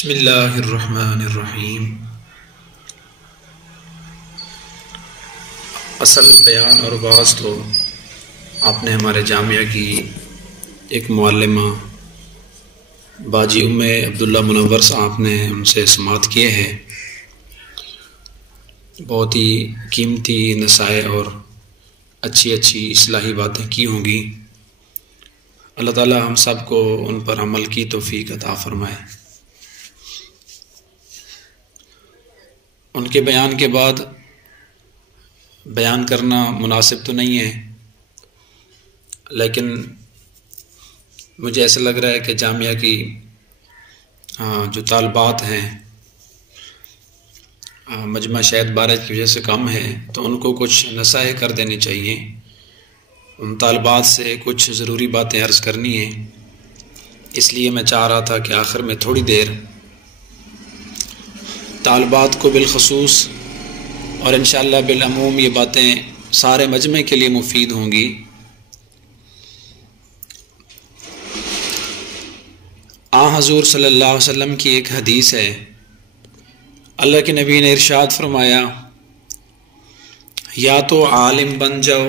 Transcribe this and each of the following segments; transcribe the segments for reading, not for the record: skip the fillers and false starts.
بسم اللہ الرحمن الرحیم۔ اصل بیان اور واعظ تو آپ نے ہمارے جامعہ کی ایک معلمہ باجی ام عبداللہ منور صاحب نے ان سے سماعت کیے ہیں۔ بہت ہی قیمتی نصائح اور اچھی اصلاحی باتیں کی ہوں گی۔ اللہ تعالی ہم سب کو ان پر عمل کی توفیق عطا فرمائے۔ ان کے بیان کے بعد بیان کرنا مناسب تو نہیں ہے، لیکن مجھے ایسا لگ رہا ہے کہ جامعہ کی جو طالبات ہیں مجمع شاید 12 کی وجہ سے کم ہے، تو ان کو کچھ نصائح کر دینی چاہیے۔ ان طالبات سے کچھ ضروری باتیں عرض کرنی ہیں، اس لیے میں چاہ رہا تھا کہ آخر میں تھوڑی دیر طالبات کو بالخصوص اور انشاءاللہ بالعموم یہ باتیں سارے مجمع کے لیے مفید ہوں گی۔ حضور صلی اللہ علیہ وسلم کی ایک حدیث ہے، اللہ کے نبی نے ارشاد فرمایا، یا تو عالم بن جاؤ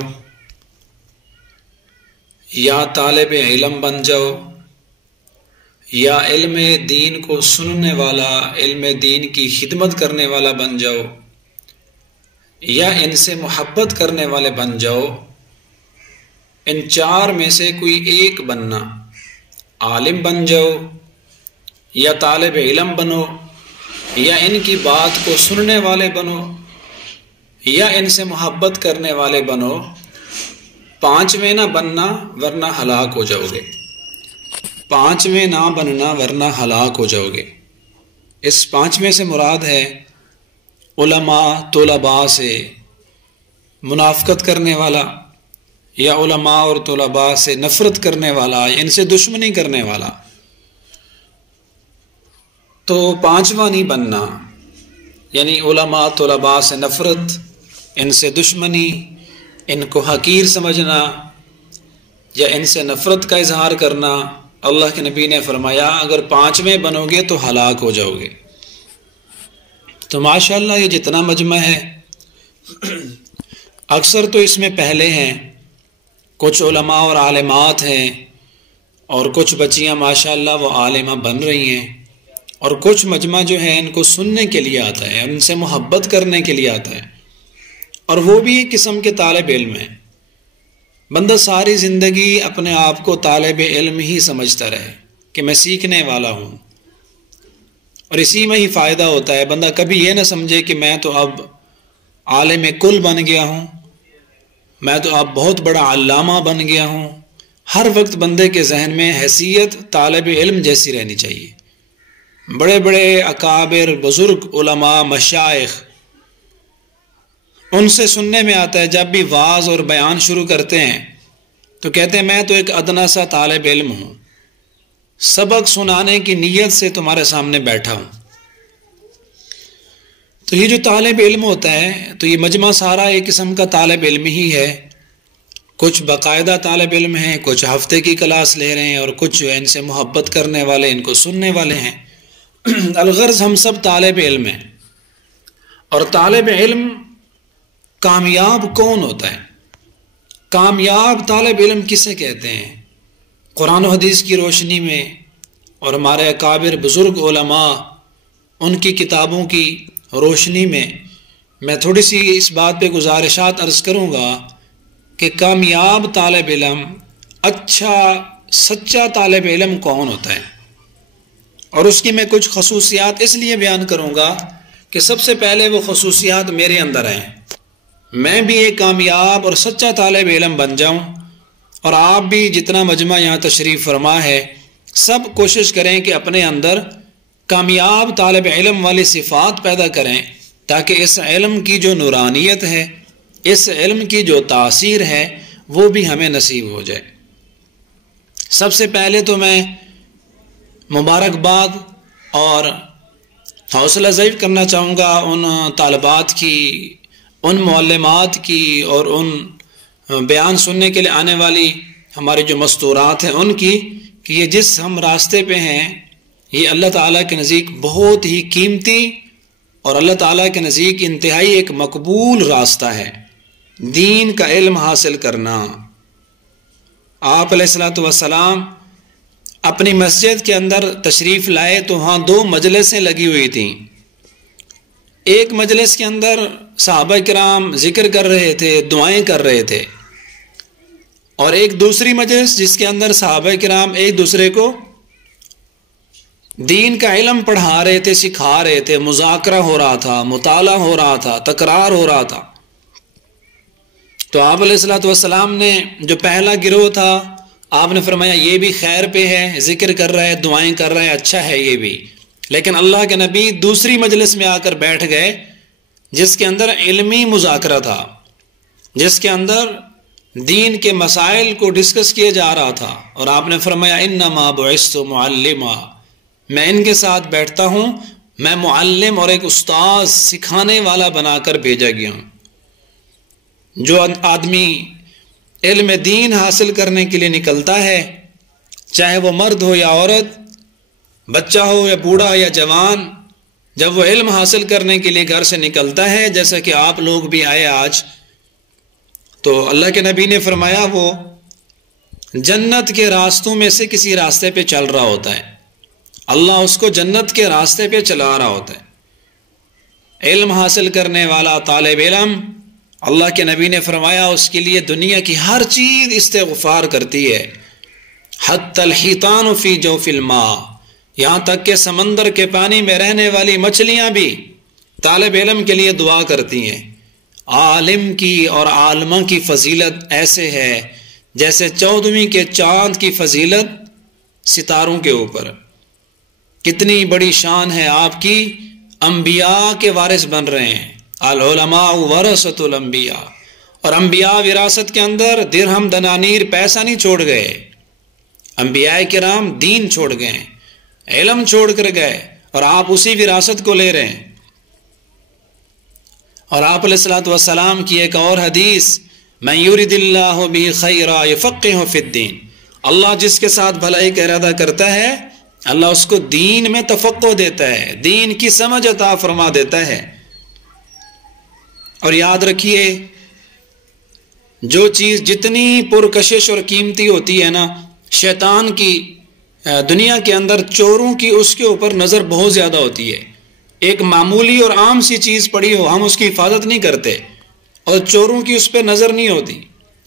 یا طالب علم بن جاؤ، یا علم دین کو سننے والا، علم دین کی خدمت کرنے والا بن جاؤ، یا ان سے محبت کرنے والے بن جاؤ۔ ان چار میں سے کوئی ایک بننا، عالم بن جاؤ یا طالب علم بنو یا ان کی بات کو سننے والے بنو یا ان سے محبت کرنے والے بنو، پانچویں نہ بننا ورنہ ہلاک ہو جاؤ گے۔ پانچویں نہ بننا ورنہ ہلاک ہو جاؤ گے۔ اس پانچویں سے مراد ہے علماء طلباء سے منافقت کرنے والا، یا علماء اور طلباء سے نفرت کرنے والا، یا ان سے دشمنی کرنے والا۔ تو پانچواں نہیں بننا، یعنی علماء طلباء سے نفرت، ان سے دشمنی، ان کو حقیر سمجھنا یا ان سے نفرت کا اظہار کرنا۔ اللہ کے نبی نے فرمایا اگر پانچویں بنو گے تو ہلاک ہو جاؤ گے۔ تو ماشاءاللہ یہ جتنا مجمع ہے اکثر تو اس میں پہلے ہیں، کچھ علماء اور عالمات ہیں، اور کچھ بچیاں ماشاءاللہ وہ عالمہ بن رہی ہیں، اور کچھ مجمع جو ہے ان کو سننے کے لیے آتا ہے، ان سے محبت کرنے کے لیے آتا ہے، اور وہ بھی ایک قسم کے طالب علم ہیں۔ بندہ ساری زندگی اپنے آپ کو طالب علم ہی سمجھتا رہے کہ میں سیکھنے والا ہوں، اور اسی میں ہی فائدہ ہوتا ہے۔ بندہ کبھی یہ نہ سمجھے کہ میں تو اب عالم کل بن گیا ہوں، میں تو اب بہت بڑا علامہ بن گیا ہوں۔ ہر وقت بندے کے ذہن میں حیثیت طالب علم جیسی رہنی چاہیے۔ بڑے بڑے اکابر، بزرگ علماء، مشائخ، ان سے سننے میں آتا ہے جب بھی وعظ اور بیان شروع کرتے ہیں تو کہتے ہیں میں تو ایک ادنا سا طالب علم ہوں، سبق سنانے کی نیت سے تمہارے سامنے بیٹھا ہوں۔ تو یہ جو طالب علم ہوتا ہے، تو یہ مجمع سارا ایک قسم کا طالب علم ہی ہے۔ کچھ باقاعدہ طالب علم ہیں، کچھ ہفتے کی کلاس لے رہے ہیں، اور کچھ جو ہے ان سے محبت کرنے والے، ان کو سننے والے ہیں۔ الغرض ہم سب طالب علم ہیں۔ اور طالب علم کامیاب کون ہوتا ہے؟ کامیاب طالب علم کسے کہتے ہیں؟ قرآن و حدیث کی روشنی میں اور ہمارے اکابر بزرگ علماء ان کی کتابوں کی روشنی میں تھوڑی سی اس بات پہ گزارشات عرض کروں گا کہ کامیاب طالب علم، اچھا سچا طالب علم کون ہوتا ہے، اور اس کی میں کچھ خصوصیات اس لیے بیان کروں گا کہ سب سے پہلے وہ خصوصیات میرے اندر ہیں، میں بھی ایک کامیاب اور سچا طالب علم بن جاؤں، اور آپ بھی جتنا مجمع یہاں تشریف فرما ہے سب کوشش کریں کہ اپنے اندر کامیاب طالب علم والی صفات پیدا کریں، تاکہ اس علم کی جو نورانیت ہے، اس علم کی جو تاثیر ہے، وہ بھی ہمیں نصیب ہو جائے۔ سب سے پہلے تو میں مبارکباد اور حوصلہ افزائی کرنا چاہوں گا ان طالبات کی، ان معلمات کی، اور ان بیان سننے کے لیے آنے والی ہماری جو مستورات ہیں ان کی، کہ یہ جس ہم راستے پہ ہیں، یہ اللہ تعالیٰ کے نزدیک بہت ہی قیمتی اور اللہ تعالیٰ کے نزدیک انتہائی ایک مقبول راستہ ہے، دین کا علم حاصل کرنا۔ آپ علیہ الصلوۃ والسلام اپنی مسجد کے اندر تشریف لائے تو وہاں 2 مجلسیں لگی ہوئی تھیں۔ ایک مجلس کے اندر صحابہ کرام ذکر کر رہے تھے، دعائیں کر رہے تھے، اور ایک دوسری مجلس جس کے اندر صحابہ کرام ایک دوسرے کو دین کا علم پڑھا رہے تھے، سکھا رہے تھے، مذاکرہ ہو رہا تھا، مطالعہ ہو رہا تھا، تکرار ہو رہا تھا۔ تو آپ علیہ الصلوۃ والسلام نے جو پہلا گروہ تھا، آپ نے فرمایا یہ بھی خیر پہ ہے، ذکر کر رہا ہے، دعائیں کر رہا ہے، اچھا ہے یہ بھی۔ لیکن اللہ کے نبی دوسری مجلس میں آ کر بیٹھ گئے جس کے اندر علمی مذاکرہ تھا، جس کے اندر دین کے مسائل کو ڈسکس کیا جا رہا تھا، اور آپ نے فرمایا انما بعثت معلما، میں ان کے ساتھ بیٹھتا ہوں، میں معلم اور ایک استاد، سکھانے والا بنا کر بھیجا گیا ہوں۔ جو آدمی علم دین حاصل کرنے کے لیے نکلتا ہے، چاہے وہ مرد ہو یا عورت، بچہ ہو یا بوڑھا یا جوان، جب وہ علم حاصل کرنے کے لیے گھر سے نکلتا ہے، جیسا کہ آپ لوگ بھی آئے آج، تو اللہ کے نبی نے فرمایا وہ جنت کے راستوں میں سے کسی راستے پہ چل رہا ہوتا ہے، اللہ اس کو جنت کے راستے پہ چلا رہا ہوتا ہے۔ علم حاصل کرنے والا طالب علم، اللہ کے نبی نے فرمایا اس کے لیے دنیا کی ہر چیز استغفار کرتی ہے، حتی الحیتان فی جوف الماء، یہاں تک کہ سمندر کے پانی میں رہنے والی مچھلیاں بھی طالب علم کے لیے دعا کرتی ہیں۔ عالم کی اور عالمہ کی فضیلت ایسے ہے جیسے 14ویں کے چاند کی فضیلت ستاروں کے اوپر۔ کتنی بڑی شان ہے آپ کی، انبیاء کے وارث بن رہے ہیں، العلماء ورثۃ الانبیاء، اور انبیاء وراثت کے اندر درہم دنانیر پیسہ نہیں چھوڑ گئے، انبیاء کرام دین چھوڑ گئے، علم چھوڑ کر گئے، اور آپ اسی وراثت کو لے رہے ہیں۔ اور آپ علیہ الصلوۃ والسلام کی ایک اور حدیث، من یرد اللہ بہ خیرا یفقہہ فی الدین، اللہ جس کے ساتھ بھلائی کا ارادہ کرتا ہے اللہ اس کو دین میں تفقہ دیتا ہے، دین کی سمجھ عطا فرما دیتا ہے۔ اور یاد رکھیے جو چیز جتنی پرکشش اور قیمتی ہوتی ہے نا، شیطان کی دنیا کے اندر چوروں کی اس کے اوپر نظر بہت زیادہ ہوتی ہے۔ ایک معمولی اور عام سی چیز پڑی ہو، ہم اس کی حفاظت نہیں کرتے اور چوروں کی اس پہ نظر نہیں ہوتی،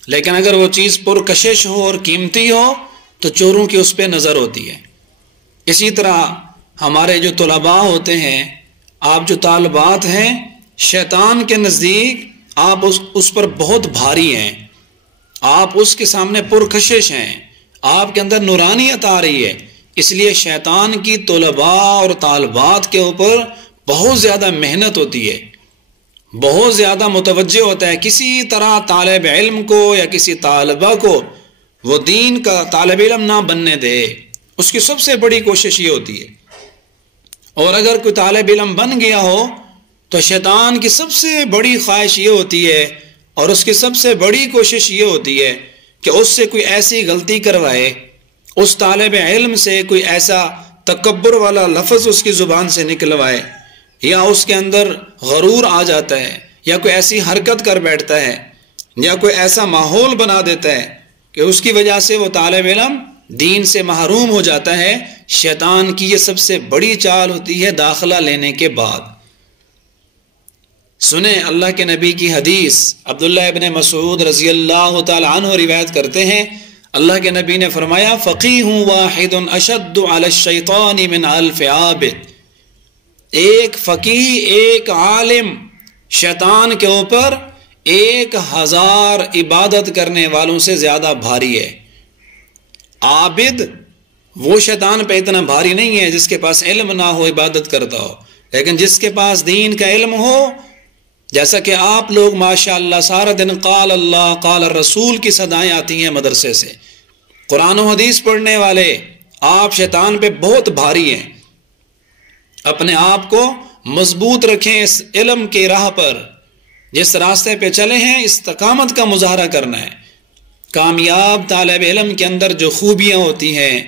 لیکن اگر وہ چیز پرکشش ہو اور قیمتی ہو تو چوروں کی اس پہ نظر ہوتی ہے۔ اسی طرح ہمارے جو طلباء ہوتے ہیں، آپ جو طالبات ہیں، شیطان کے نزدیک آپ اس پر بہت بھاری ہیں، آپ اس کے سامنے پرکشش ہیں، آپ کے اندر نورانیت آ رہی ہے، اس لیے شیطان کی طلباء اور طالبات کے اوپر بہت زیادہ محنت ہوتی ہے، بہت زیادہ متوجہ ہوتا ہے، کسی طرح طالب علم کو یا کسی طالبہ کو وہ دین کا طالب علم نہ بننے دے، اس کی سب سے بڑی کوشش یہ ہوتی ہے۔ اور اگر کوئی طالب علم بن گیا ہو تو شیطان کی سب سے بڑی خواہش یہ ہوتی ہے اور اس کی سب سے بڑی کوشش یہ ہوتی ہے کہ اس سے کوئی ایسی غلطی کروائے، اس طالب علم سے کوئی ایسا تکبر والا لفظ اس کی زبان سے نکلوائے، یا اس کے اندر غرور آ جاتا ہے، یا کوئی ایسی حرکت کر بیٹھتا ہے، یا کوئی ایسا ماحول بنا دیتا ہے کہ اس کی وجہ سے وہ طالب علم دین سے محروم ہو جاتا ہے۔ شیطان کی یہ سب سے بڑی چال ہوتی ہے داخلہ لینے کے بعد۔ سنیں اللہ کے نبی کی حدیث، عبداللہ ابن مسعود رضی اللہ تعالی عنہ روایت کرتے ہیں، اللہ کے نبی نے فرمایا فقیہ واحد اشد علی الشیطان من الف عابد، ایک فقیہ، ایک عالم شیطان کے اوپر 1000 عبادت کرنے والوں سے زیادہ بھاری ہے۔ عابد وہ شیطان پہ اتنا بھاری نہیں ہے جس کے پاس علم نہ ہو، عبادت کرتا ہو، لیکن جس کے پاس دین کا علم ہو، جیسا کہ آپ لوگ ماشاءاللہ سارا دن قال اللہ قال الرسول کی صدائیں آتی ہیں مدرسے سے، قرآن و حدیث پڑھنے والے، آپ شیطان پہ بہت بھاری ہیں۔ اپنے آپ کو مضبوط رکھیں اس علم کے راہ پر، جس راستے پہ چلے ہیں استقامت کا مظاہرہ کرنا ہے۔ کامیاب طالب علم کے اندر جو خوبیاں ہوتی ہیں،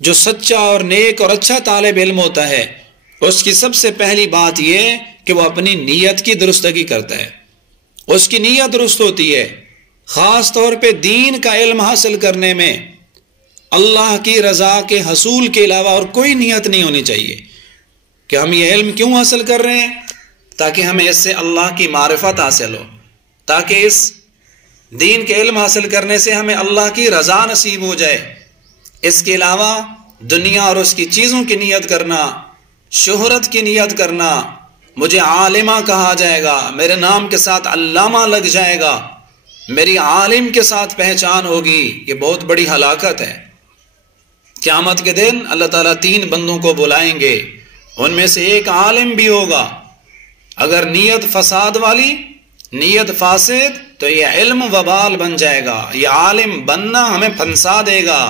جو سچا اور نیک اور اچھا طالب علم ہوتا ہے اس کی سب سے پہلی بات یہ کہ وہ اپنی نیت کی درستگی کرتا ہے. اس کی نیت درست ہوتی ہے. خاص طور پہ دین کا علم حاصل کرنے میں اللہ کی رضا کے حصول کے علاوہ اور کوئی نیت نہیں ہونی چاہیے کہ ہم یہ علم کیوں حاصل کر رہے ہیں، تاکہ ہمیں اس سے اللہ کی معرفت حاصل ہو، تاکہ اس دین کے علم حاصل کرنے سے ہمیں اللہ کی رضا نصیب ہو جائے. اس کے علاوہ دنیا اور اس کی چیزوں کی نیت کرنا، شہرت کی نیت کرنا، مجھے عالمہ کہا جائے گا، میرے نام کے ساتھ علامہ لگ جائے گا، میری عالم کے ساتھ پہچان ہوگی، یہ بہت بڑی ہلاکت ہے. قیامت کے دن اللہ تعالیٰ 3 بندوں کو بلائیں گے، ان میں سے ایک عالم بھی ہوگا. اگر نیت فساد والی، نیت فاسد، تو یہ علم وبال بن جائے گا. یہ عالم بننا ہمیں پھنسا دے گا.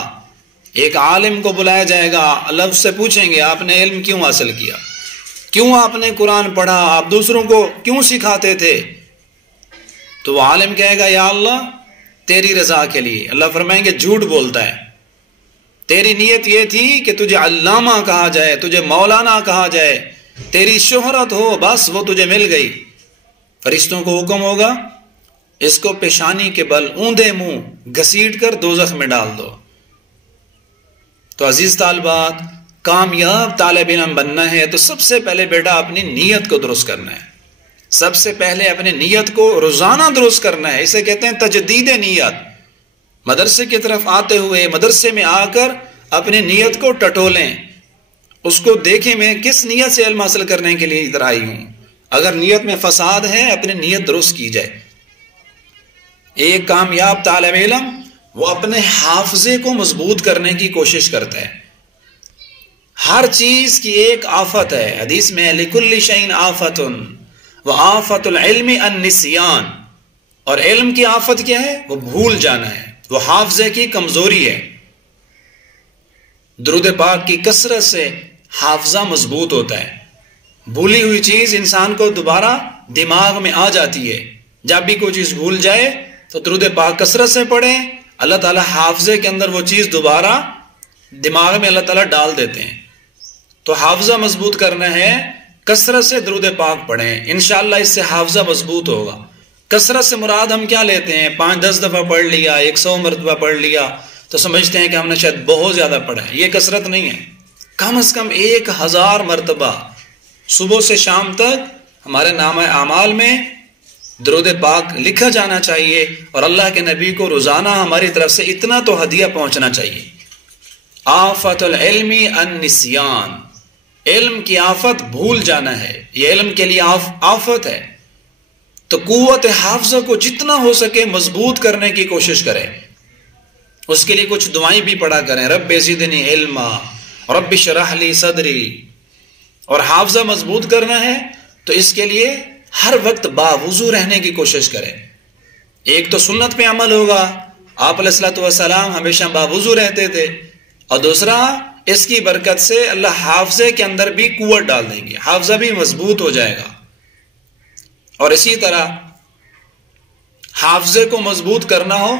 ایک عالم کو بلایا جائے گا، اللہ اس سے پوچھیں گے آپ نے علم کیوں حاصل کیا، کیوں آپ نے قرآن پڑھا، آپ دوسروں کو کیوں سکھاتے تھے؟ تو وہ عالم کہے گا یا اللہ تیری رضا کے لیے. اللہ فرمائیں گے جھوٹ بولتا ہے، تیری نیت یہ تھی کہ تجھے علامہ کہا جائے، تجھے مولانا کہا جائے، تیری شہرت ہو، بس وہ تجھے مل گئی. فرشتوں کو حکم ہوگا اس کو پیشانی کے بل اوندے منہ گھسیٹ کر دوزخ میں ڈال دو. تو عزیز طالبات، کامیاب طالب علم بننا ہے تو سب سے پہلے بیٹا اپنی نیت کو درست کرنا ہے. سب سے پہلے اپنی نیت کو روزانہ درست کرنا ہے. اسے کہتے ہیں تجدید نیت. مدرسے کی طرف آتے ہوئے مدرسے میں آ کر اپنی نیت کو ٹٹولیں، اس کو دیکھیں میں کس نیت سے علم حاصل کرنے کے لیے ادھر آئی ہوں. اگر نیت میں فساد ہے اپنی نیت درست کی جائے. ایک کامیاب طالب علم وہ اپنے حافظے کو مضبوط کرنے کی کوشش کرتا ہے. ہر چیز کی ایک آفت ہے. حدیث میں لِكُلِّ شَيْءٍ آفَةٌ وَآفَةُ الْعِلْمِ النِّسْيَانُ. اور علم کی آفت کیا ہے؟ وہ بھول جانا ہے، وہ حافظے کی کمزوری ہے. درود پاک کی کثرت سے حافظہ مضبوط ہوتا ہے. بھولی ہوئی چیز انسان کو دوبارہ دماغ میں آ جاتی ہے. جب بھی کوئی چیز بھول جائے تو درود پاک کثرت سے پڑھیں، اللہ تعالیٰ حافظے کے اندر وہ چیز دوبارہ دماغ میں اللہ تعالیٰ ڈال دیتے ہیں. تو حافظہ مضبوط کرنا ہے، کثرت سے درود پاک پڑھیں، انشاءاللہ اس سے حافظہ مضبوط ہوگا. کثرت سے مراد ہم کیا لیتے ہیں؟ 5-10 دفعہ پڑھ لیا، 100 مرتبہ پڑھ لیا تو سمجھتے ہیں کہ ہم نے شاید بہت زیادہ پڑھا ہے. یہ کثرت نہیں ہے. کم از کم 1000 مرتبہ صبح سے شام تک ہمارے نامہ اعمال میں درود پاک لکھا جانا چاہیے، اور اللہ کے نبی کو روزانہ ہماری طرف سے اتنا تو ہدیہ پہنچنا چاہیے. آفت العلم النسیان. علم کی آفت بھول جانا ہے، یہ علم کے لیے آفت ہے. تو قوت حافظہ کو جتنا ہو سکے مضبوط کرنے کی کوشش کریں. اس کے لیے کچھ دعائیں بھی پڑھا کریں، رب زدنی علما، رب اشرح لی صدری. اور حافظہ مضبوط کرنا ہے تو اس کے لیے ہر وقت باوضو رہنے کی کوشش کریں. ایک تو سنت پہ عمل ہوگا، آپ علیہ الصلوۃ والسلام ہمیشہ باوضو رہتے تھے، اور دوسرا اس کی برکت سے اللہ حافظے کے اندر بھی قوت ڈال دیں گے، حافظہ بھی مضبوط ہو جائے گا. اور اسی طرح حافظے کو مضبوط کرنا ہو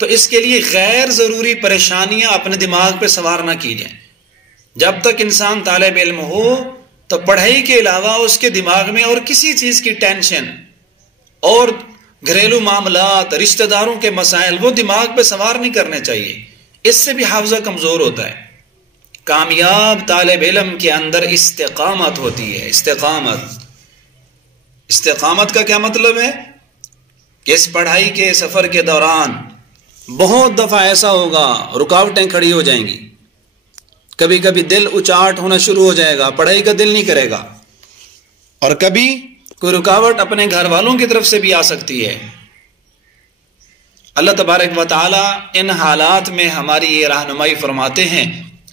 تو اس کے لیے غیر ضروری پریشانیاں اپنے دماغ پہ سوار نہ کی جائیں. جب تک انسان طالب علم ہو تو پڑھائی کے علاوہ اس کے دماغ میں اور کسی چیز کی ٹینشن اور گھریلو معاملات، رشتہ داروں کے مسائل وہ دماغ پہ سوار نہیں کرنے چاہیے. اس سے بھی حافظہ کمزور ہوتا ہے. کامیاب طالب علم کے اندر استقامت ہوتی ہے. استقامت کا کیا مطلب ہے؟ کہ اس پڑھائی کے سفر کے دوران بہت دفعہ ایسا ہوگا رکاوٹیں کھڑی ہو جائیں گی. کبھی کبھی دل اچاٹ ہونا شروع ہو جائے گا، پڑھائی کا دل نہیں کرے گا. اور کبھی کوئی رکاوٹ اپنے گھر والوں کی طرف سے بھی آ سکتی ہے. اللہ تبارک و تعالی ان حالات میں ہماری یہ رہنمائی فرماتے ہیں،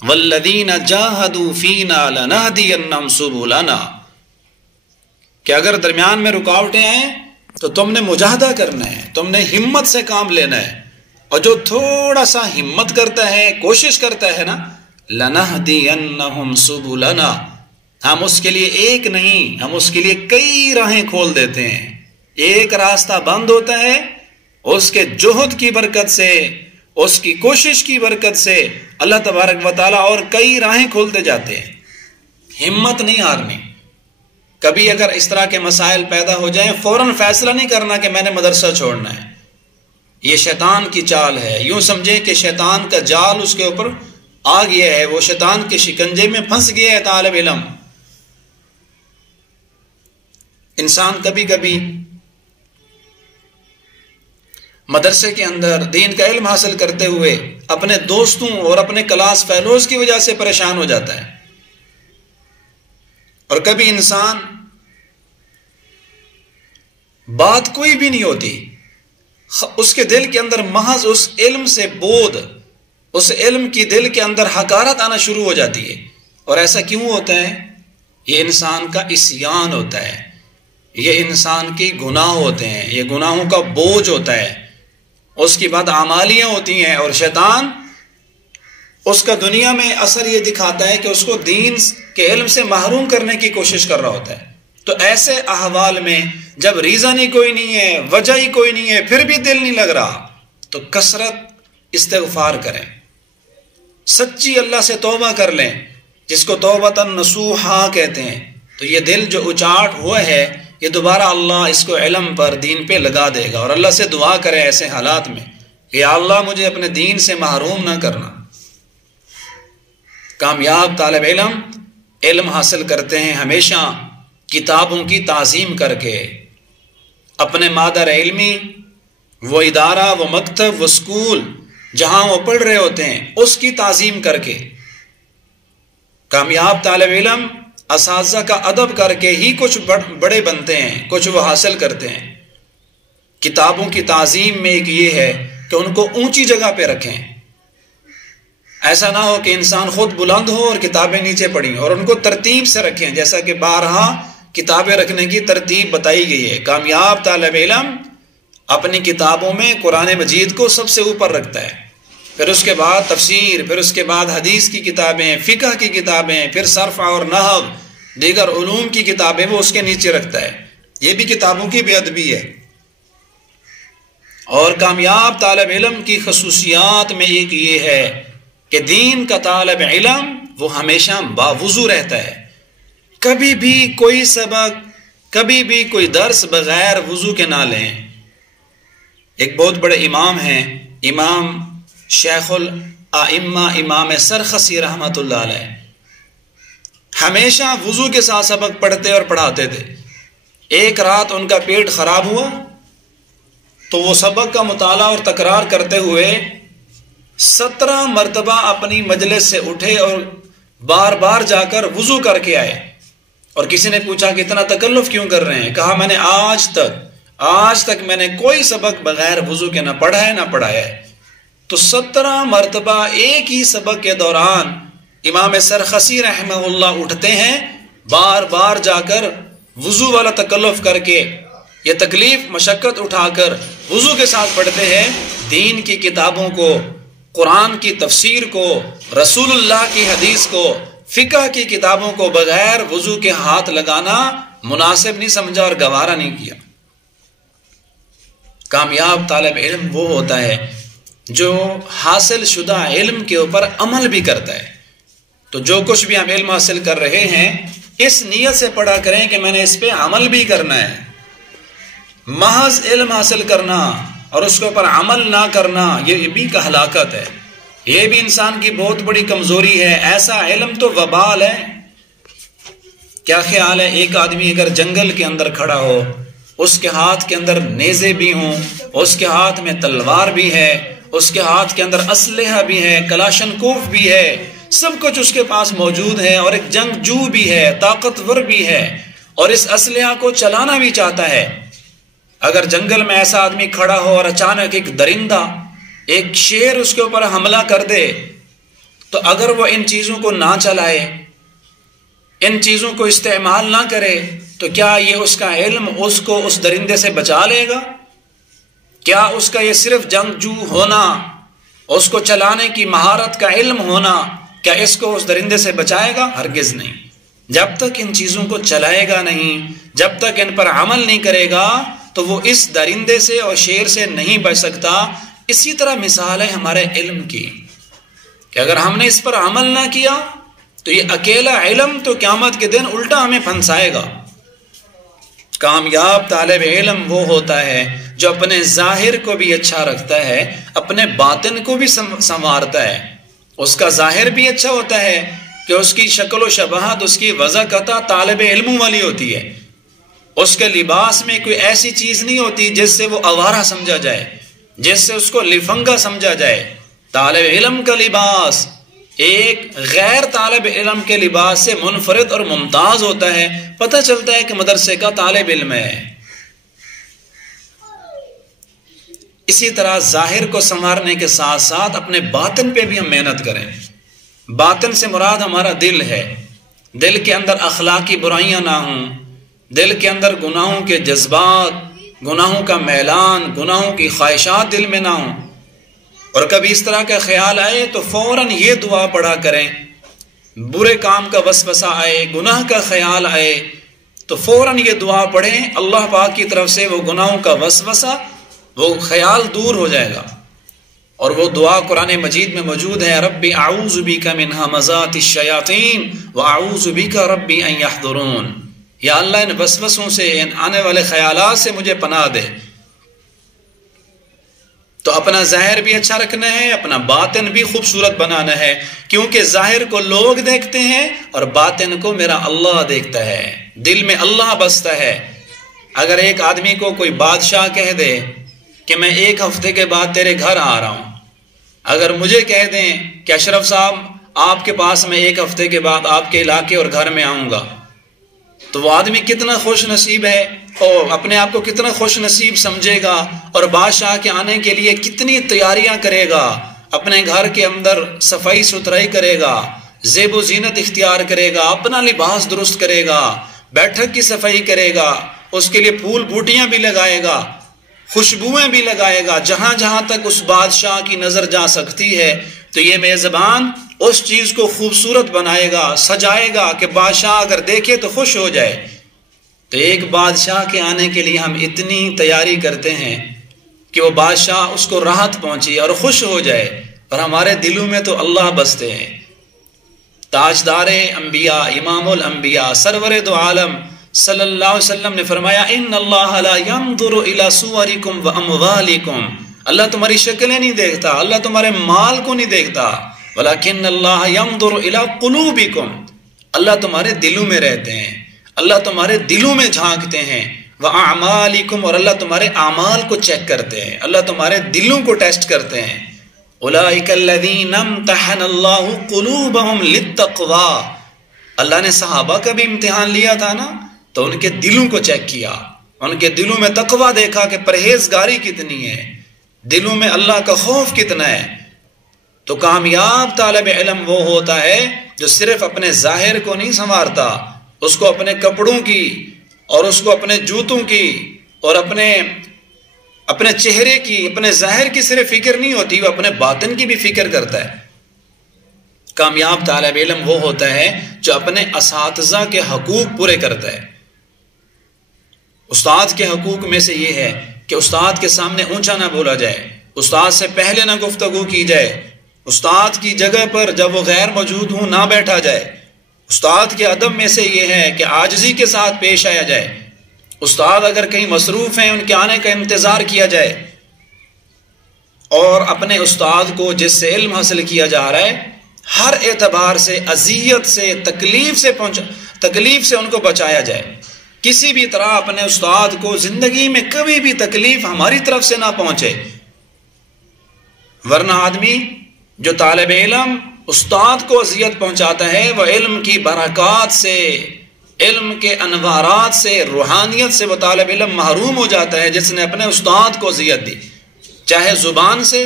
والذین جاہدوا فینا لنہدینہم سبلنا. کہ اگر درمیان میں رکاوٹیں آئیں تو تم نے مجاہدہ کرنا ہے، تم نے ہمت سے کام لینا ہے. اور جو تھوڑا سا ہمت کرتا ہے، کوشش کرتا ہے نا، لنہدینہم سبلنا، ہم اس کے لیے ایک نہیں، ہم اس کے لیے کئی راہیں کھول دیتے ہیں. ایک راستہ بند ہوتا ہے، اس کے جہد کی برکت سے، اس کی کوشش کی برکت سے اللہ تبارک و تعالیٰ اور کئی راہیں کھولتے جاتے ہیں۔ ہمت نہیں ہارنی، کبھی اگر اس طرح کے مسائل پیدا ہو جائیں فوراً فیصلہ نہیں کرنا کہ میں نے مدرسہ چھوڑنا ہے، یہ شیطان کی چال ہے۔ یوں سمجھیں کہ شیطان کا جال اس کے اوپر آ گیا ہے، وہ شیطان کے شکنجے میں پھنس گیا ہے طالب علم۔ انسان کبھی کبھی مدرسے کے اندر دین کا علم حاصل کرتے ہوئے اپنے دوستوں اور اپنے کلاس فیلوز کی وجہ سے پریشان ہو جاتا ہے، اور کبھی انسان بات کوئی بھی نہیں ہوتی، اس کے دل کے اندر محض اس علم سے بود، اس علم کی دل کے اندر حقارت آنا شروع ہو جاتی ہے۔ اور ایسا کیوں ہوتا ہے؟ یہ انسان کا عصیان ہوتا ہے، یہ انسان کے گناہ ہوتے ہیں، یہ گناہوں کا بوجھ ہوتا ہے، اس کی بدعمالیاں ہوتی ہیں، اور شیطان اس کا دنیا میں اثر یہ دکھاتا ہے کہ اس کو دین کے علم سے محروم کرنے کی کوشش کر رہا ہوتا ہے۔ تو ایسے احوال میں جب ریزن ہی کوئی نہیں ہے، وجہ ہی کوئی نہیں ہے، پھر بھی دل نہیں لگ رہا، تو کثرت استغفار کریں، سچی اللہ سے توبہ کر لیں، جس کو توبۃ نصوحا کہتے ہیں۔ تو یہ دل جو اچاٹ ہوا ہے، یہ دوبارہ اللہ اس کو علم پر دین پہ لگا دے گا، اور اللہ سے دعا کرے ایسے حالات میں کہ یا اللہ مجھے اپنے دین سے محروم نہ کرنا۔ کامیاب طالب علم علم حاصل کرتے ہیں ہمیشہ کتابوں کی تعظیم کر کے، اپنے مادر علمی، وہ ادارہ، وہ مکتب، وہ اسکول جہاں وہ پڑھ رہے ہوتے ہیں اس کی تعظیم کر کے۔ کامیاب طالب علم اساتذہ کا ادب کر کے ہی کچھ بڑے بنتے ہیں، کچھ وہ حاصل کرتے ہیں۔ کتابوں کی تعظیم میں ایک یہ ہے کہ ان کو اونچی جگہ پہ رکھیں، ایسا نہ ہو کہ انسان خود بلند ہو اور کتابیں نیچے پڑیں، اور ان کو ترتیب سے رکھیں، جیسا کہ بارہا کتابیں رکھنے کی ترتیب بتائی گئی ہے۔ کامیاب طالب علم اپنی کتابوں میں قرآن مجید کو سب سے اوپر رکھتا ہے، پھر اس کے بعد تفسیر، پھر اس کے بعد حدیث کی کتابیں، فقہ کی کتابیں، پھر صرف اور نحو، دیگر علوم کی کتابیں وہ اس کے نیچے رکھتا ہے۔ یہ بھی کتابوں کی بے ادبی ہے۔ اور کامیاب طالب علم کی خصوصیات میں ایک یہ ہے کہ دین کا طالب علم وہ ہمیشہ باوضو رہتا ہے، کبھی بھی کوئی سبق، کبھی بھی کوئی درس بغیر وضو کے نہ لیں۔ ایک بہت بڑے امام ہیں، امام شیخ الائمہ امام سرخسی رحمۃ اللہ علیہ، ہمیشہ وضو کے ساتھ سبق پڑھتے اور پڑھاتے تھے۔ ایک رات ان کا پیٹ خراب ہوا تو وہ سبق کا مطالعہ اور تکرار کرتے ہوئے 17 مرتبہ اپنی مجلس سے اٹھے اور بار بار جا کر وضو کر کے آئے۔ اور کسی نے پوچھا کہ اتنا تکلف کیوں کر رہے ہیں؟ کہا میں نے آج تک میں نے کوئی سبق بغیر وضو کے نہ پڑھا ہے نہ پڑھایا ہے۔ تو 17 مرتبہ ایک ہی سبق کے دوران امام سرخسی رحمہ اللہ اٹھتے ہیں، بار بار جا کر وضو والا تکلف کر کے، یہ تکلیف مشقت اٹھا کر وضو کے ساتھ پڑھتے ہیں۔ دین کی کتابوں کو، قرآن کی تفسیر کو، رسول اللہ کی حدیث کو، فقہ کی کتابوں کو بغیر وضو کے ہاتھ لگانا مناسب نہیں سمجھا اور گوارا نہیں کیا۔ کامیاب طالب علم وہ ہوتا ہے جو حاصل شدہ علم کے اوپر عمل بھی کرتا ہے۔ تو جو کچھ بھی ہم علم حاصل کر رہے ہیں اس نیت سے پڑھا کریں کہ میں نے اس پہ عمل بھی کرنا ہے۔ محض علم حاصل کرنا اور اس کے اوپر عمل نہ کرنا یہ بھی کا ہلاکت ہے، یہ بھی انسان کی بہت بڑی کمزوری ہے۔ ایسا علم تو وبال ہے۔ کیا خیال ہے ایک آدمی اگر جنگل کے اندر کھڑا ہو، اس کے ہاتھ کے اندر نیزے بھی ہوں، اس کے ہاتھ میں تلوار بھی ہے، اس کے ہاتھ کے اندر اسلحہ بھی ہے، کلاشنکوف بھی ہے، سب کچھ اس کے پاس موجود ہے، اور ایک جنگجو بھی ہے، طاقتور بھی ہے، اور اس اسلحہ کو چلانا بھی چاہتا ہے۔ اگر جنگل میں ایسا آدمی کھڑا ہو اور اچانک ایک درندہ، ایک شیر اس کے اوپر حملہ کر دے، تو اگر وہ ان چیزوں کو نہ چلائے، ان چیزوں کو استعمال نہ کرے، تو کیا یہ اس کا علم اس کو اس درندے سے بچا لے گا؟ کیا اس کا یہ صرف جنگجو ہونا، اس کو چلانے کی مہارت کا علم ہونا، کیا اس کو اس درندے سے بچائے گا؟ ہرگز نہیں۔ جب تک ان چیزوں کو چلائے گا نہیں، جب تک ان پر عمل نہیں کرے گا، تو وہ اس درندے سے اور شیر سے نہیں بچ سکتا۔ اسی طرح مثال ہے ہمارے علم کی کہ اگر ہم نے اس پر عمل نہ کیا تو یہ اکیلا علم تو قیامت کے دن الٹا ہمیں پھنسائے گا۔ کامیاب طالب علم وہ ہوتا ہے جو اپنے ظاہر کو بھی اچھا رکھتا ہے، اپنے باطن کو بھی سنوارتا ہے۔ اس کا ظاہر بھی اچھا ہوتا ہے کہ اس کی شکل و شباہت، اس کی وضع قطع طالب علموں والی ہوتی ہے۔ اس کے لباس میں کوئی ایسی چیز نہیں ہوتی جس سے وہ آوارہ سمجھا جائے، جس سے اس کو لفنگا سمجھا جائے۔ طالب علم کا لباس ایک غیر طالب علم کے لباس سے منفرد اور ممتاز ہوتا ہے، پتہ چلتا ہے کہ مدرسے کا طالب علم ہے۔ اسی طرح ظاہر کو سنوارنے کے ساتھ ساتھ اپنے باطن پہ بھی ہم محنت کریں۔ باطن سے مراد ہمارا دل ہے، دل کے اندر اخلاقی برائیاں نہ ہوں، دل کے اندر گناہوں کے جذبات، گناہوں کا میلان، گناہوں کی خواہشات دل میں نہ ہوں۔ اور کبھی اس طرح کا خیال آئے تو فوراً یہ دعا پڑھا کریں، برے کام کا وسوسہ آئے، گناہ کا خیال آئے تو فوراً یہ دعا پڑھیں، اللہ پاک کی طرف سے وہ گناہوں کا وسوسہ، وہ خیال دور ہو جائے گا۔ اور وہ دعا قرآن مجید میں موجود ہے، رب اعوذ بک من ہمزات الشیاطین واعوذ بک رب ان یحضرون، یا اللہ ان وسوسوں سے، ان آنے والے خیالات سے مجھے پناہ دے۔ تو اپنا ظاہر بھی اچھا رکھنا ہے، اپنا باطن بھی خوبصورت بنانا ہے، کیونکہ ظاہر کو لوگ دیکھتے ہیں اور باطن کو میرا اللہ دیکھتا ہے، دل میں اللہ بستا ہے۔ اگر ایک آدمی کو کوئی بادشاہ کہہ دے کہ میں 1 ہفتے کے بعد تیرے گھر آ رہا ہوں، اگر مجھے کہہ دیں کہ اشرف صاحب آپ کے پاس میں 1 ہفتے کے بعد آپ کے علاقے اور گھر میں آؤں گا، تو وہ آدمی کتنا خوش نصیب ہے اور اپنے آپ کو کتنا خوش نصیب سمجھے گا، اور بادشاہ کے آنے کے لیے کتنی تیاریاں کرے گا، اپنے گھر کے اندر صفائی ستھرائی کرے گا، زیب و زینت اختیار کرے گا، اپنا لباس درست کرے گا، بیٹھک کی صفائی کرے گا، اس کے لیے پھول بوٹیاں بھی لگائے گا، خوشبوئیں بھی لگائے گا، جہاں جہاں تک اس بادشاہ کی نظر جا سکتی ہے۔ تو یہ میزبان اس چیز کو خوبصورت بنائے گا، سجائے گا کہ بادشاہ اگر دیکھے تو خوش ہو جائے۔ تو ایک بادشاہ کے آنے کے لیے ہم اتنی تیاری کرتے ہیں کہ وہ بادشاہ اس کو راحت پہنچے اور خوش ہو جائے، اور ہمارے دلوں میں تو اللہ بستے ہیں۔ تاجدار انبیاء، امام الانبیاء، سرور دو عالم صلی اللہ علیہ وسلم نے فرمایا، ان اللہ لا ينظر الى صورکم واموالکم، اللہ تمہاری شکلیں نہیں دیکھتا، اللہ تمہارے مال کو نہیں دیکھتا، ولیکن اللہ ينظر الى قلوبکم، اللہ تمہارے دلوں میں رہتے ہیں، اللہ تمہارے دلوں میں جھانکتے ہیں، وَأَعْمَالِكُمْ، اور اللہ تمہارے اعمال کو چیک کرتے ہیں، اللہ تمہارے دلوں کو ٹیسٹ کرتے ہیں۔ أُولَئِكَ الَّذِينَ امْتَحَنَ اللَّهُ قُلُوبَهُمْ لِلتَّقْوَى، اللہ نے صحابہ کا بھی امتحان لیا تھا نا، تو ان کے دلوں کو چیک کیا، ان کے دلوں میں تقویٰ دیکھا کہ پرہیزگاری کتنی ہے، دلوں میں اللہ کا خوف کتنا ہے۔ تو کامیاب طالب علم وہ ہوتا ہے جو صرف اپنے ظاہر کو نہیں سنوارتا، اس کو اپنے کپڑوں کی اور اس کو اپنے جوتوں کی اور اپنے چہرے کی، اپنے ظاہر کی صرف فکر نہیں ہوتی، وہ اپنے باطن کی بھی فکر کرتا ہے۔ کامیاب طالب علم وہ ہوتا ہے جو اپنے اساتذہ کے حقوق پورے کرتا ہے۔ استاد کے حقوق میں سے یہ ہے کہ استاد کے سامنے اونچا نہ بولا جائے، استاد سے پہلے نہ گفتگو کی جائے، استاد کی جگہ پر جب وہ غیر موجود ہوں نہ بیٹھا جائے۔ استاد کے ادب میں سے یہ ہے کہ عاجزی کے ساتھ پیش آیا جائے، استاد اگر کہیں مصروف ہیں ان کے آنے کا انتظار کیا جائے، اور اپنے استاد کو جس سے علم حاصل کیا جا رہا ہے ہر اعتبار سے، اذیت سے، تکلیف سے ان کو بچایا جائے۔ کسی بھی طرح اپنے استاد کو زندگی میں کبھی بھی تکلیف ہماری طرف سے نہ پہنچے، ورنہ آدمی جو طالب علم استاد کو اذیت پہنچاتا ہے وہ علم کی برکات سے، علم کے انوارات سے، روحانیت سے وہ طالب علم محروم ہو جاتا ہے جس نے اپنے استاد کو اذیت دی، چاہے زبان سے،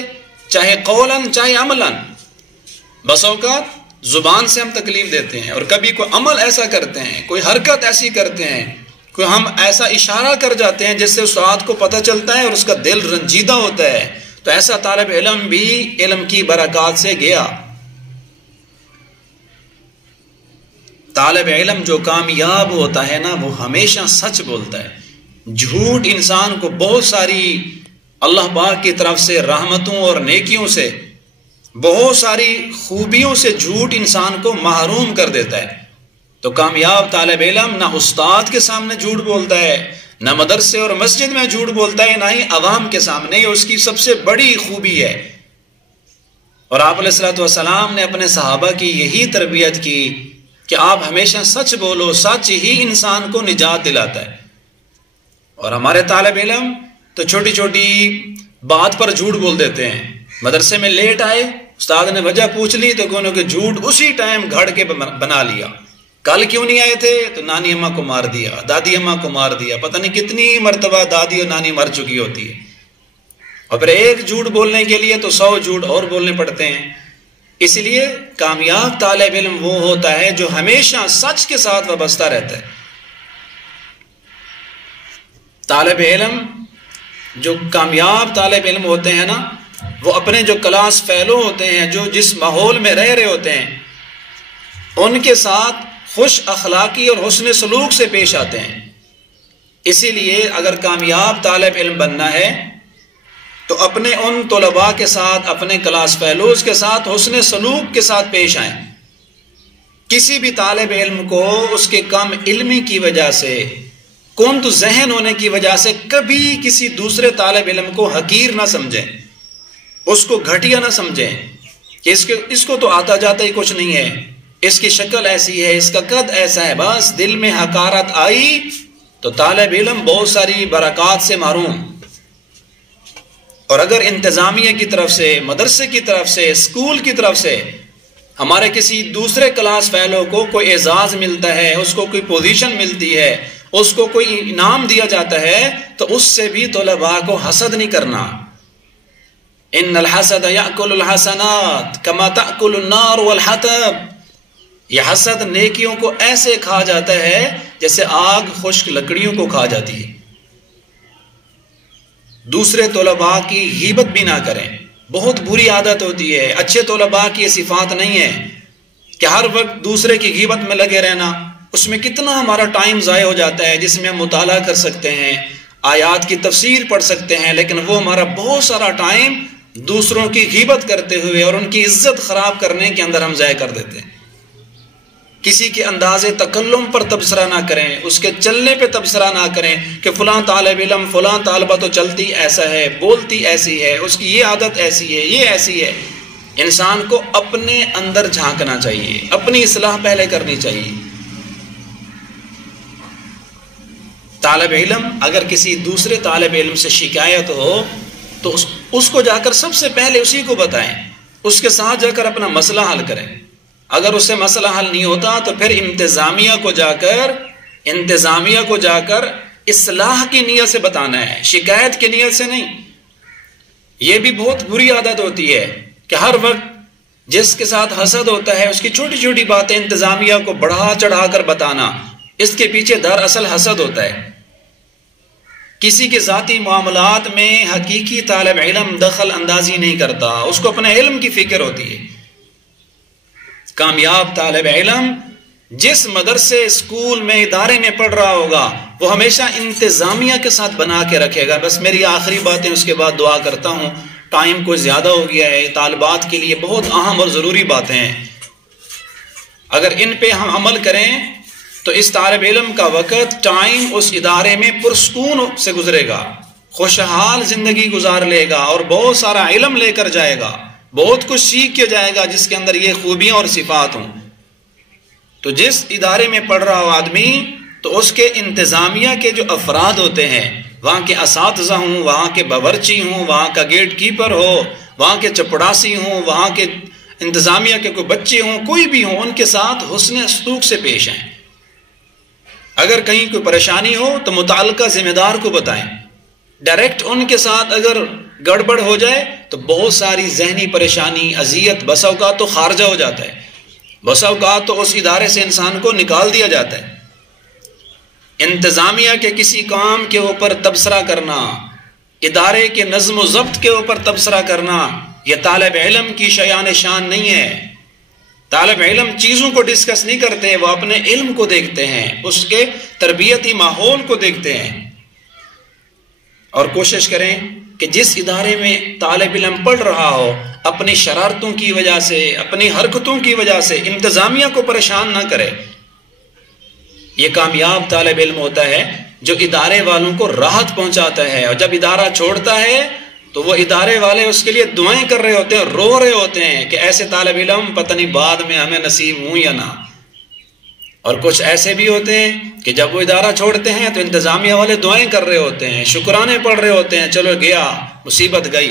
چاہے قولاً، چاہے عملاً۔ بس اوقات زبان سے ہم تکلیف دیتے ہیں، اور کبھی کوئی عمل ایسا کرتے ہیں، کوئی حرکت ایسی کرتے ہیں، کوئی ہم ایسا اشارہ کر جاتے ہیں جس سے استاد کو پتہ چلتا ہے اور اس کا دل رنجیدہ ہوتا ہے، تو ایسا طالب علم بھی علم کی برکات سے گیا۔ طالب علم جو کامیاب ہوتا ہے نا وہ ہمیشہ سچ بولتا ہے۔ جھوٹ انسان کو بہت ساری اللہ پاک کی طرف سے رحمتوں اور نیکیوں سے، بہت ساری خوبیوں سے جھوٹ انسان کو محروم کر دیتا ہے۔ تو کامیاب طالب علم نہ استاد کے سامنے جھوٹ بولتا ہے، نہ مدرسے اور مسجد میں جھوٹ بولتا ہے، نہ ہی عوام کے سامنے۔ یہ اس کی سب سے بڑی خوبی ہے۔ اور آپ علیہ الصلوۃ والسلام نے اپنے صحابہ کی یہی تربیت کی کہ آپ ہمیشہ سچ بولو، سچ ہی انسان کو نجات دلاتا ہے۔ اور ہمارے طالب علم تو چھوٹی چھوٹی بات پر جھوٹ بول دیتے ہیں۔ مدرسے میں لیٹ آئے، استاد نے وجہ پوچھ لی تو کونوں کے جھوٹ اسی ٹائم گھڑ کے بنا لیا۔ کل کیوں نہیں آئے تھے؟ تو نانی اماں کو مار دیا، دادی اماں کو مار دیا، پتہ نہیں کتنی مرتبہ دادی اور نانی مر چکی ہوتی ہے۔ اور پھر ایک جھوٹ بولنے کے لیے تو 100 جھوٹ اور بولنے پڑتے ہیں۔ اس لیے کامیاب طالب علم وہ ہوتا ہے جو ہمیشہ سچ کے ساتھ وابستہ رہتا ہے۔ طالب علم جو کامیاب طالب علم ہوتے ہیں نا، وہ اپنے جو کلاس فیلو ہوتے ہیں، جو جس ماحول میں رہ رہے ہوتے ہیں، ان کے ساتھ خوش اخلاقی اور حسن سلوک سے پیش آتے ہیں۔ اسی لیے اگر کامیاب طالب علم بننا ہے تو اپنے ان طلباء کے ساتھ، اپنے کلاس فیلوز کے ساتھ حسن سلوک کے ساتھ پیش آئیں۔ کسی بھی طالب علم کو اس کے کم علمی کی وجہ سے، کند ذہن ہونے کی وجہ سے کبھی کسی دوسرے طالب علم کو حقیر نہ سمجھیں، اس کو گھٹیا نہ سمجھیں کہ اس کو تو آتا جاتا ہی کچھ نہیں ہے، اس کی شکل ایسی ہے، اس کا قد ایسا ہے، بس دل میں حقارت آئی تو طالب علم بہت ساری برکات سے محروم۔ اور اگر انتظامیہ کی طرف سے، مدرسے کی طرف سے، اسکول کی طرف سے ہمارے کسی دوسرے کلاس فیلو کو کوئی اعزاز ملتا ہے، اس کو کوئی پوزیشن ملتی ہے، اس کو کوئی انعام دیا جاتا ہے، تو اس سے بھی طلباء کو حسد نہیں کرنا۔ ان الحسد یاکل الحسنات کما تاکل النار والحطب، یہ حسد نیکیوں کو ایسے کھا جاتا ہے جیسے آگ خشک لکڑیوں کو کھا جاتی ہے۔ دوسرے طلباء کی غیبت بھی نہ کریں، بہت بری عادت ہوتی ہے۔ اچھے طلباء کی یہ صفات نہیں ہے کہ ہر وقت دوسرے کی غیبت میں لگے رہنا۔ اس میں کتنا ہمارا ٹائم ضائع ہو جاتا ہے، جس میں ہم مطالعہ کر سکتے ہیں، آیات کی تفسیر پڑھ سکتے ہیں، لیکن وہ ہمارا بہت سارا ٹائم دوسروں کی غیبت کرتے ہوئے اور ان کی عزت خراب کرنے کے اندر ہم ضائع کر دیتے ہیں۔ کسی کے انداز تکلم پر تبصرہ نہ کریں، اس کے چلنے پہ تبصرہ نہ کریں کہ فلاں طالب علم، فلاں طالبہ تو چلتی ایسا ہے، بولتی ایسی ہے، اس کی یہ عادت ایسی ہے، یہ ایسی ہے۔ انسان کو اپنے اندر جھانکنا چاہیے، اپنی اصلاح پہلے کرنی چاہیے۔ طالب علم اگر کسی دوسرے طالب علم سے شکایت ہو تو اس کو جا کر سب سے پہلے اسی کو بتائیں، اس کے ساتھ جا کر اپنا مسئلہ حل کریں۔ اگر اس سے مسئلہ حل نہیں ہوتا تو پھر انتظامیہ کو جا کر اصلاح کی نیت سے بتانا ہے، شکایت کی نیت سے نہیں۔ یہ بھی بہت بری عادت ہوتی ہے کہ ہر وقت جس کے ساتھ حسد ہوتا ہے اس کی چھوٹی چھوٹی باتیں انتظامیہ کو بڑھا چڑھا کر بتانا، اس کے پیچھے دراصل حسد ہوتا ہے۔ کسی کے ذاتی معاملات میں حقیقی طالب علم دخل اندازی نہیں کرتا، اس کو اپنے علم کی فکر ہوتی ہے۔ کامیاب طالب علم جس مدرسے، اسکول میں، ادارے میں پڑھ رہا ہوگا وہ ہمیشہ انتظامیہ کے ساتھ بنا کے رکھے گا۔ بس میری آخری باتیں، اس کے بعد دعا کرتا ہوں، ٹائم کو زیادہ ہو گیا ہے، طالبات کے لیے بہت اہم اور ضروری باتیں ہیں۔ اگر ان پہ ہم عمل کریں تو اس طالب علم کا وقت، ٹائم اس ادارے میں پرسکون سے گزرے گا، خوشحال زندگی گزار لے گا اور بہت سارا علم لے کر جائے گا، بہت کچھ سیکھ کے جائے گا جس کے اندر یہ خوبیاں اور صفات ہوں۔ تو جس ادارے میں پڑھ رہا ہو آدمی، تو اس کے انتظامیہ کے جو افراد ہوتے ہیں، وہاں کے اساتذہ ہوں، وہاں کے باورچی ہوں، وہاں کا گیٹ کیپر ہو، وہاں کے چپڑاسی ہوں، وہاں کے انتظامیہ کے کوئی بچے ہوں، کوئی بھی ہوں، ان کے ساتھ حسن سلوک سے پیش آئیں۔ اگر کہیں کوئی پریشانی ہو تو متعلقہ ذمہ دار کو بتائیں۔ ڈائریکٹ ان کے ساتھ اگر گڑبڑ ہو جائے تو بہت ساری ذہنی پریشانی، اذیت، بسا اوقات تو خارجہ ہو جاتا ہے، بسا اوقات تو اس ادارے سے انسان کو نکال دیا جاتا ہے۔ انتظامیہ کے کسی کام کے اوپر تبصرہ کرنا، ادارے کے نظم و ضبط کے اوپر تبصرہ کرنا، یہ طالب علم کی شایان شان نہیں ہے۔ طالب علم چیزوں کو ڈسکس نہیں کرتے، وہ اپنے علم کو دیکھتے ہیں، اس کے تربیتی ماحول کو دیکھتے ہیں۔ اور کوشش کریں کہ جس ادارے میں طالب علم پڑھ رہا ہو اپنی شرارتوں کی وجہ سے، اپنی حرکتوں کی وجہ سے انتظامیہ کو پریشان نہ کرے۔ یہ کامیاب طالب علم ہوتا ہے جو ادارے والوں کو راحت پہنچاتا ہے، اور جب ادارہ چھوڑتا ہے تو وہ ادارے والے اس کے لیے دعائیں کر رہے ہوتے ہیں، رو رہے ہوتے ہیں کہ ایسے طالب علم پتہ نہیں بعد میں ہمیں نصیب ہوں یا نہ۔ اور کچھ ایسے بھی ہوتے ہیں کہ جب وہ ادارہ چھوڑتے ہیں تو انتظامیہ والے دعائیں کر رہے ہوتے ہیں، شکرانے پڑھ رہے ہوتے ہیں، چلو گیا، مصیبت گئی۔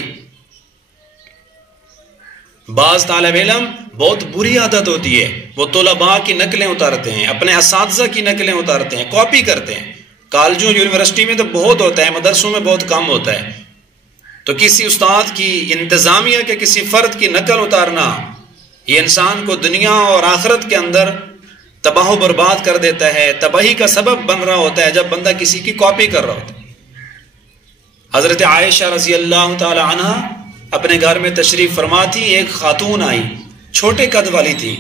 بعض طالب علم بہت بری عادت ہوتی ہے، وہ طلباء کی نقلیں اتارتے ہیں، اپنے اساتذہ کی نقلیں اتارتے ہیں، کاپی کرتے ہیں۔ کالجوں یونیورسٹی میں تو بہت ہوتا ہے، مدرسوں میں بہت کم ہوتا ہے۔ تو کسی استاد کی، انتظامیہ کے کسی فرد کی نقل اتارنا، یہ انسان کو دنیا اور آخرت کے اندر تباہ و برباد کر دیتا ہے، تباہی کا سبب بن رہا ہوتا ہے جب بندہ کسی کی کاپی کر رہا ہوتا ہے۔ حضرت عائشہ رضی اللہ تعالی عنہ اپنے گھر میں تشریف فرما تھی، ایک خاتون آئی، چھوٹے قد والی تھی۔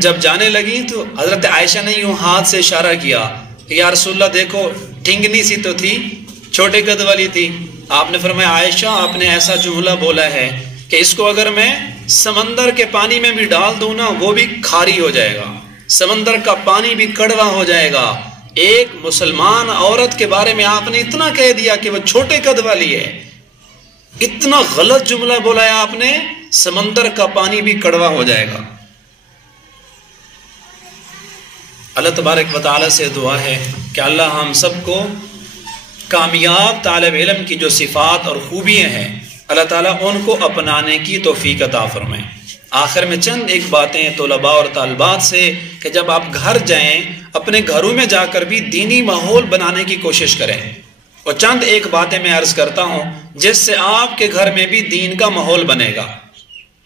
جب جانے لگی تو حضرت عائشہ نے یوں ہاتھ سے اشارہ کیا کہ یا رسول اللہ دیکھو، ٹھنگنی سی تو تھی، چھوٹے قد والی تھی۔ آپ نے فرمایا عائشہ، آپ نے ایسا جملہ بولا ہے کہ اس کو اگر میں سمندر کے پانی میں بھی ڈال دوں نا وہ بھی کھاری ہو جائے گا، سمندر کا پانی بھی کڑوا ہو جائے گا۔ ایک مسلمان عورت کے بارے میں آپ نے اتنا کہہ دیا کہ وہ چھوٹے قد والی ہے، اتنا غلط جملہ بولا ہے آپ نے، سمندر کا پانی بھی کڑوا ہو جائے گا۔ اللہ تبارک و تعالیٰ سے دعا ہے کہ اللہ ہم سب کو کامیاب طالب علم کی جو صفات اور خوبیاں ہیں اللہ تعالیٰ ان کو اپنانے کی توفیق عطا فرمائے۔ آخر میں چند ایک باتیں طلباء اور طالبات سے کہ جب آپ گھر جائیں اپنے گھروں میں جا کر بھی دینی ماحول بنانے کی کوشش کریں، اور چند ایک باتیں میں عرض کرتا ہوں جس سے آپ کے گھر میں بھی دین کا ماحول بنے گا،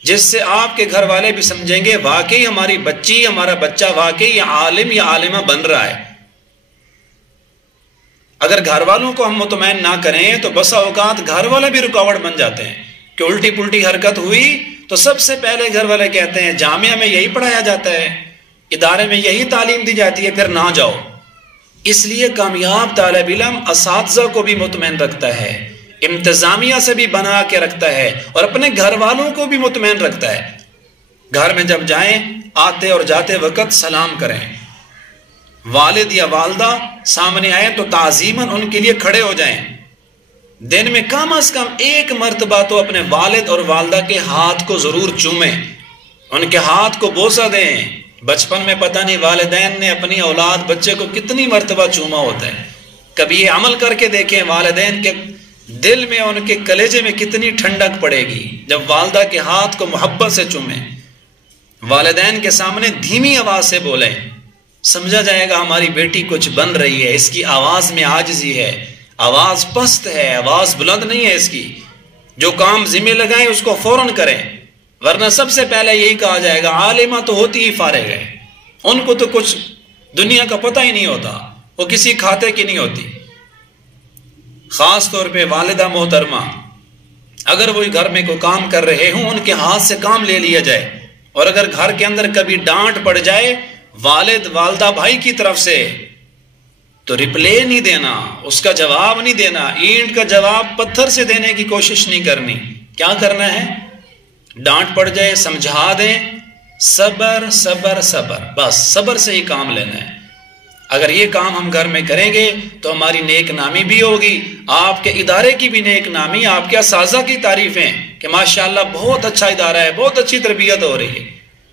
جس سے آپ کے گھر والے بھی سمجھیں گے واقعی ہماری بچی، ہمارا بچہ واقعی عالم یا عالمہ بن رہا ہے۔ اگر گھر والوں کو ہم مطمئن نہ کریں تو بسا اوقات گھر والے بھی رکاوٹ بن جاتے ہیں کہ الٹی پلٹی حرکت ہوئی تو سب سے پہلے گھر والے کہتے ہیں جامعہ میں یہی پڑھایا جاتا ہے، ادارے میں یہی تعلیم دی جاتی ہے، پھر نہ جاؤ۔ اس لیے کامیاب طالب علم اساتذہ کو بھی مطمئن رکھتا ہے، انتظامیہ سے بھی بنا کے رکھتا ہے، اور اپنے گھر والوں کو بھی مطمئن رکھتا ہے۔ گھر میں جب جائیں آتے اور جاتے وقت سلام کریں، والد یا والدہ سامنے آئیں تو تعظیماً ان کے لیے کھڑے ہو جائیں۔ دن میں کم از کم ایک مرتبہ تو اپنے والد اور والدہ کے ہاتھ کو ضرور چومیں، ان کے ہاتھ کو بوسہ دیں۔ بچپن میں پتہ نہیں والدین نے اپنی اولاد بچے کو کتنی مرتبہ چوما ہوتا ہے، کبھی یہ عمل کر کے دیکھیں والدین کے دل میں، ان کے کلیجے میں کتنی ٹھنڈک پڑے گی جب والدہ کے ہاتھ کو محبت سے چومیں۔ والدین کے سامنے دھیمی آواز سے بولیں، سمجھا جائے گا ہماری بیٹی کچھ بن رہی ہے، اس کی آواز میں عاجزی ہے، آواز پست ہے، آواز بلند نہیں ہے اس کی۔ جو کام ذمہ لگائیں اس کو فوراً کریں، ورنہ سب سے پہلے یہی کہا جائے گا عالمہ تو ہوتی ہی فارغ ہے، ان کو تو کچھ دنیا کا پتہ ہی نہیں ہوتا، وہ کسی کھاتے کی نہیں ہوتی۔ خاص طور پہ والدہ محترمہ، اگر وہ گھر میں کوئی کام کر رہے ہوں ان کے ہاتھ سے کام لے لیا جائے، اور اگر گھر کے اندر کبھی ڈانٹ پڑ جائے والد والدہ بھائی کی طرف سے تو ریپلے نہیں دینا، اس کا جواب نہیں دینا، اینٹ کا جواب پتھر سے دینے کی کوشش نہیں کرنی۔ کیا کرنا ہے؟ ڈانٹ پڑ جائے سمجھا دیں، صبر صبر صبر، بس صبر سے ہی کام لینا ہے۔ اگر یہ کام ہم گھر میں کریں گے تو ہماری نیک نامی بھی ہوگی، آپ کے ادارے کی بھی نیک نامی، آپ کے اساتذہ کی تعریفیں کہ ماشاءاللہ بہت اچھا ادارہ ہے، بہت اچھی تربیت ہو رہی ہے۔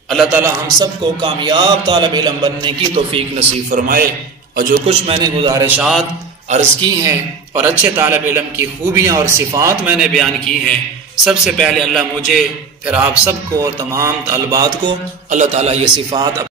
اللہ تعالی ہم سب کو کامیاب طالب علم بننے کی توفیق نصیب فرمائے، اور جو کچھ میں نے گزارشات عرض کی ہیں اور اچھے طالب علم کی خوبیاں اور صفات میں نے بیان کی ہیں، سب سے پہلے اللہ مجھے، پھر آپ سب کو اور تمام طالبات کو اللہ تعالیٰ یہ صفات